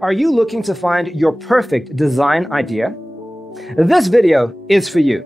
Are you looking to find your perfect design idea? This video is for you.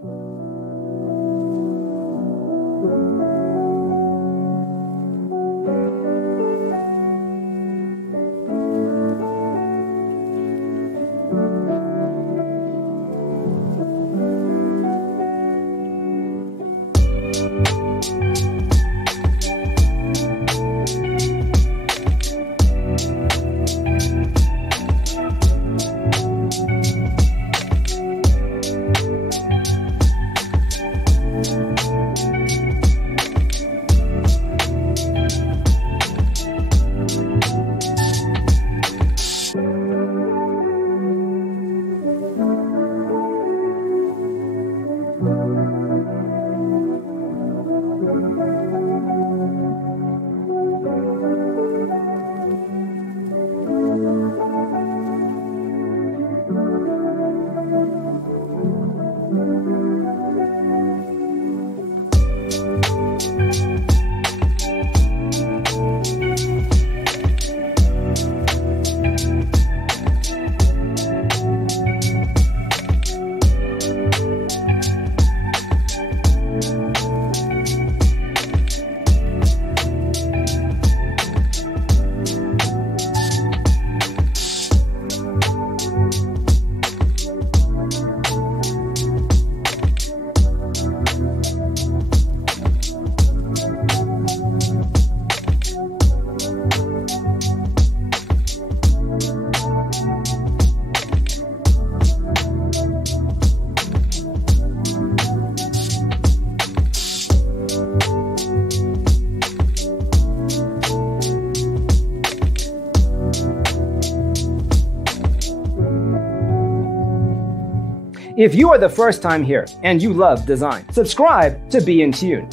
If you are the first time here and you love design, subscribe to be in tune.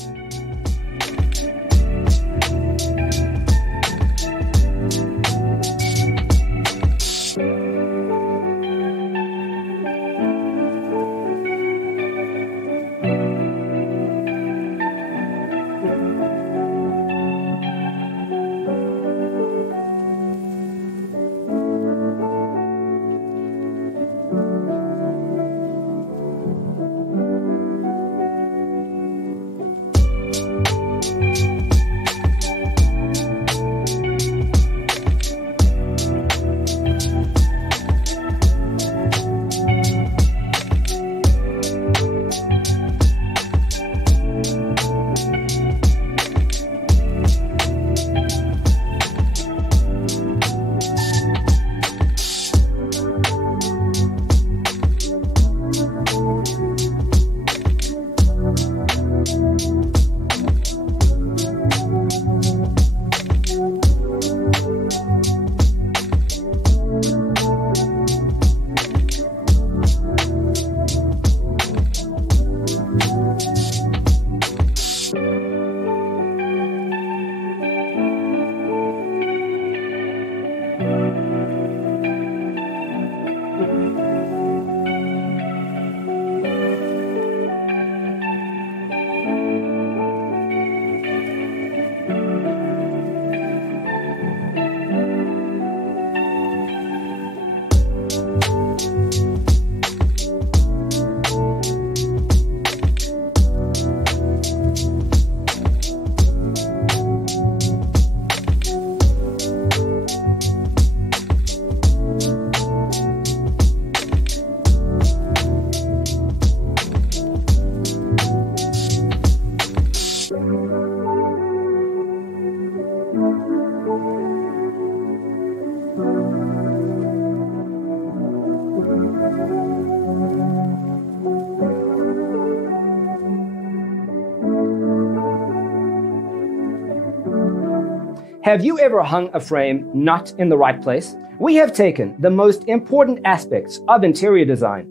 Have you ever hung a frame not in the right place? We have taken the most important aspects of interior design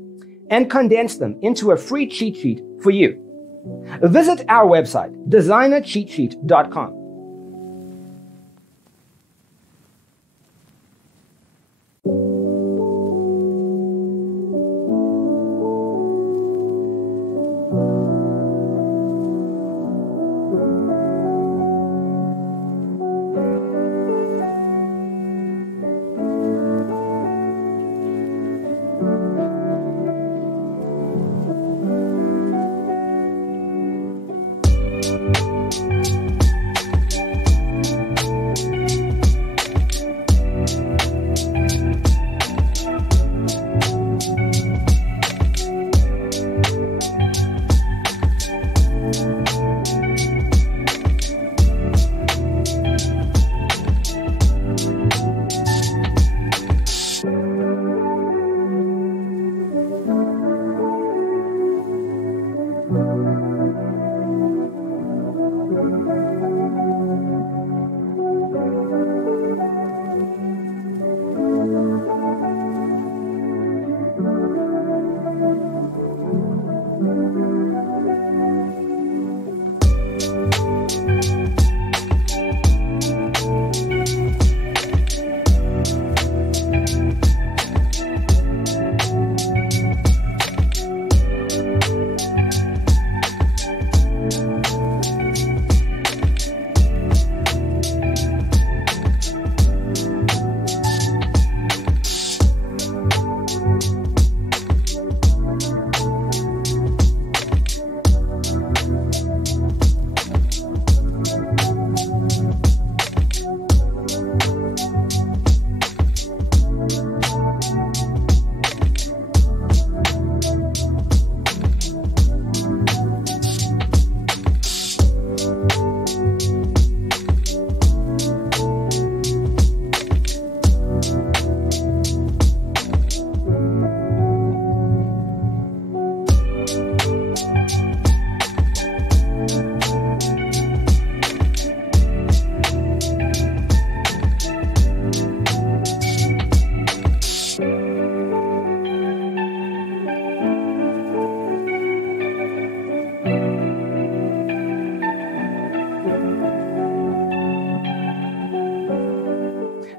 and condensed them into a free cheat sheet for you. Visit our website, designercheatsheet.com.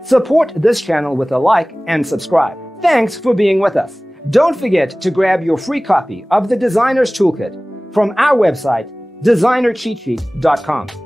Support this channel with a like and subscribe. Thanks for being with us. Don't forget to grab your free copy of the Designer's Toolkit from our website, designercheatsheet.com.